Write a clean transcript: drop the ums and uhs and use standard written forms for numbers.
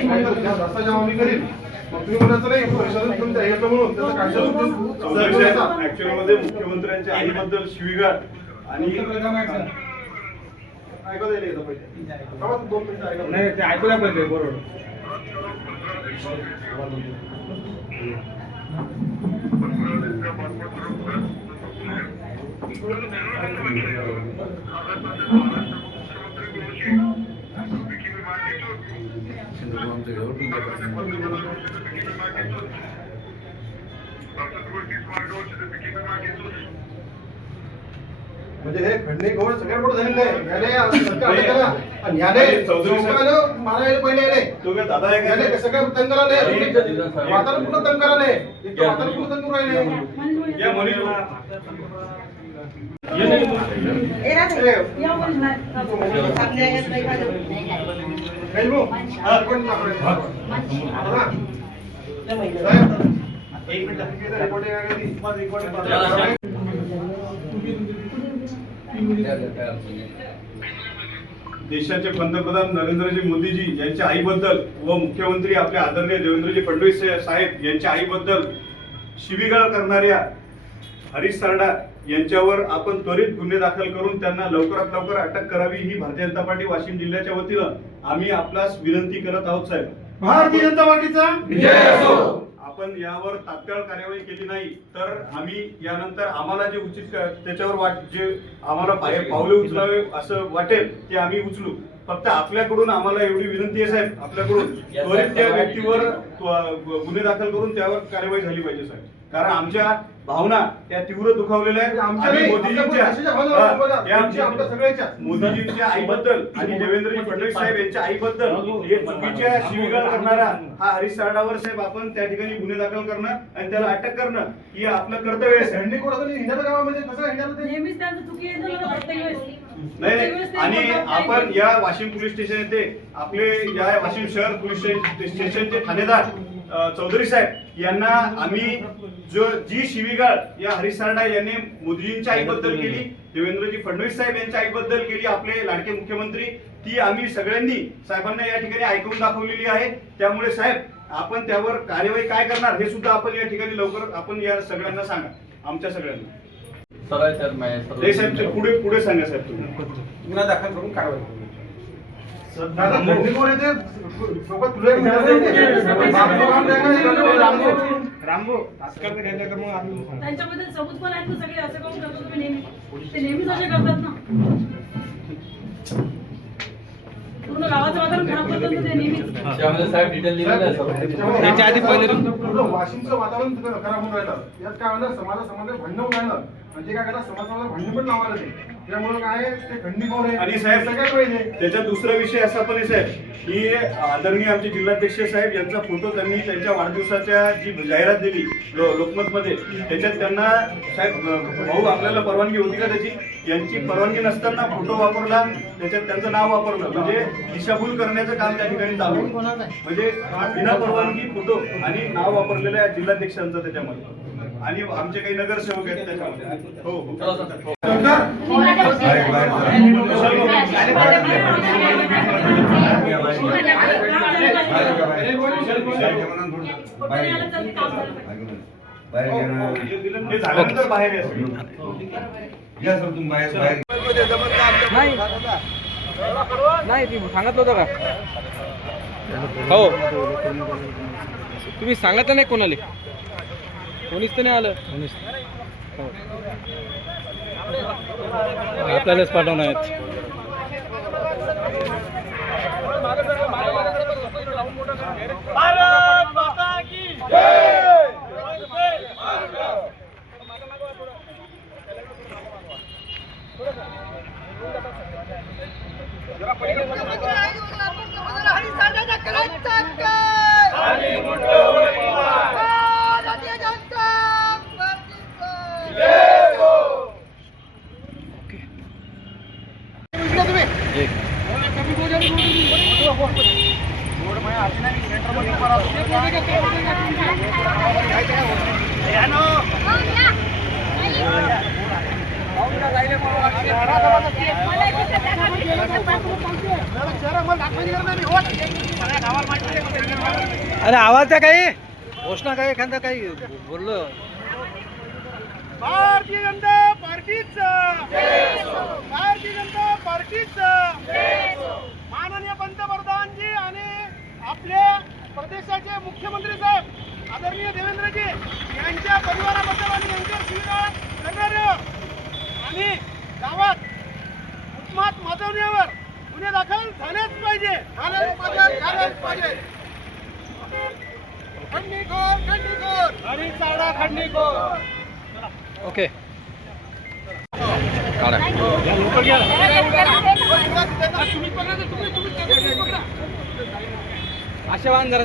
रस्ता जेव्हा आम्ही करीन मग तुम्ही म्हणायचं नाही प्रशासन तुमच्या येतं म्हणून त्याचं काय ऍक्च्युअली मध्ये मुख्यमंत्र्यांच्या आईबद्दल शिवीगाळ आणि ऐकू द्यायला येतं पहिले 2 मिनिटं ऐका नाही ते ऐकूया पाहिजे बरोबर. म्हणजे हे खंडणी गौरव सगळ्यात मोठं झालेलं आहे. याने सरकार अटक केला आणि याने चौकानं मारायला पहिले याने तो काय दादा आहे याने का सगळं तंग करायला वातावरण पूर्ण तंग करायला इतकं वातावरण पूर्ण तंग करून राहिले. या मनीष काही भाऊ, पण दाखवायचं. एक मिनिट रेकॉर्डिंग आहे का ती? रेकॉर्डिंग देशाचे पंतप्रधान नरेंद्रजी मोदीजी यांच्या आईबद्दल व मुख्यमंत्री आपले आदरणीय देवेंद्रजी फडणवीस साहेब यांच्या आईबद्दल शिवीगाळ करणाऱ्या हरीश सारडा यांच्यावर आपण त्वरित गुन्हे दाखल करून त्यांना लवकरात लवकर अटक करावी ही भारतीय जनता पार्टी वाशिम जिल्ह्याच्या वतीनं आम्ही आपल्यास विनंती करत आहोत साहेब. भारतीय जनता पार्टीचा विजय असो. आपण यावर तात्काळ कार्यवाही केली नाही तर आम्ही यानंतर आम्हाला जे उचित त्याच्यावर जे आम्हाला पावले उचलावे असं वाटेल ते आम्ही उचलू. फक्त आपल्याकडून आम्हाला एवढी विनंती आहे साहेब, आपल्याकडून त्वरित त्या व्यक्तीवर गुन्हे दाखल करून त्यावर कार्यवाही झाली पाहिजे साहेब. कारण आमच्या भावना त्या तीव्र दुखावलेल्या आहेत. मोदीजींच्या आईबद्दल आणि देवेंद्रजी फडणवीस साहेब यांच्या आईबद्दल हे चुकीच्या शिवीगाळ करणारा हा हरीश सारडावर साहेब आपण त्या ठिकाणी गुन्हे दाखल करणं आणि त्याला अटक करणं ही आपलं कर्तव्य आहे. नाही आणि आपण या वाशिम पोलीस स्टेशन येथे आपले या वाशिम शहर पोलीस स्टेशनचे ठाणेदार चौधरी साहेब यांना आम्ही जी शिवीगाळ या हरीश सारडा यांनी मोदीजींच्या आईबद्दल केली, देवेंद्रजी फडणवीस साहेब यांच्या आईबद्दल केली, आपले लाडके मुख्यमंत्री, ती आम्ही सगळ्यांनी साहेबांना या ठिकाणी ऐकून दाखवलेली आहे. त्यामुळे साहेब आपण त्यावर कार्यवाही काय करणार हे सुद्धा आपण या ठिकाणी लवकर आपण या सगळ्यांना सांगा, आमच्या सगळ्यांना. साहेब पुढे पुढे सांगा साहेब तुम्ही गुन्हा दाखल करून कारवाई करू. त्यांच्याबद्दल सबूत पण आहेत ना सगळे. असं काऊन करतो तुम्ही नेहमी? ते नेहमीच असे करतात ना. पूर्ण गावाचं वातावरण खराब करतात ना ते नेहमीच. त्याच्या आधी पहिले वाशिमचं वातावरण खराब होऊन राहिलं. यात काय होणार, समाजामध्ये भांडण होऊन राहिलं म्हणजे काय करणार, समाजामध्ये भांडण पण लावायला नाही. त्यामुळे काय ते खंडी कोण आहे आणि साहेब सगळ्यात पहिले त्याचा दुसरा विषय असा पण आहे साहेब की आदरणीय आमचे जिल्हाध्यक्ष साहेब यांचा फोटो त्यांनी त्यांच्या वाढदिवसाच्या जी जाहिरात दिली लोकमत मध्ये त्याच्यात त्यांना साहेब भाऊ आपल्याला परवानगी होती का त्याची? यांची परवानगी नसताना फोटो वापरला, त्याच्यात त्यांचं नाव वापरलं म्हणजे दिशाभूल करण्याचं काम त्या ठिकाणी चालू म्हणजे बिना परवानगी फोटो आणि नाव वापरलेल्या जिल्हाध्यक्षांचं त्याच्यामध्ये आणि आमचे काही नगरसेवक आहेत त्याच्यामध्ये. हो हो झाल्यानंतर बाहेर नाही ती सांगितलं होतं का? हो तुम्ही सांगितलं नाही कोणाला? कोणीच तर नाही आलं. आपल्यालाच पाठवणार आहेत. शहरामध्ये अरे आवाज द्या काही घोषणा काय एखादा काही बोललो भारतीय जनता पार्टीचं भारतीय जनता पार्टीचं माननीय पंतप्रधानजी आणि आपल्या प्रदेशाचे मुख्यमंत्री साहेब आदरणीय देवेंद्रजी यांच्या परिवाराबद्दल आणि यांच्या सुविधा करणाऱ्या आणि गावात हुकमात माजवण्यावर गुन्हे दाखल झालेच पाहिजे झालेच पाहिजे खंडीखोर आणि चावडा खंडीखोर. ओके आशा वाहन जरा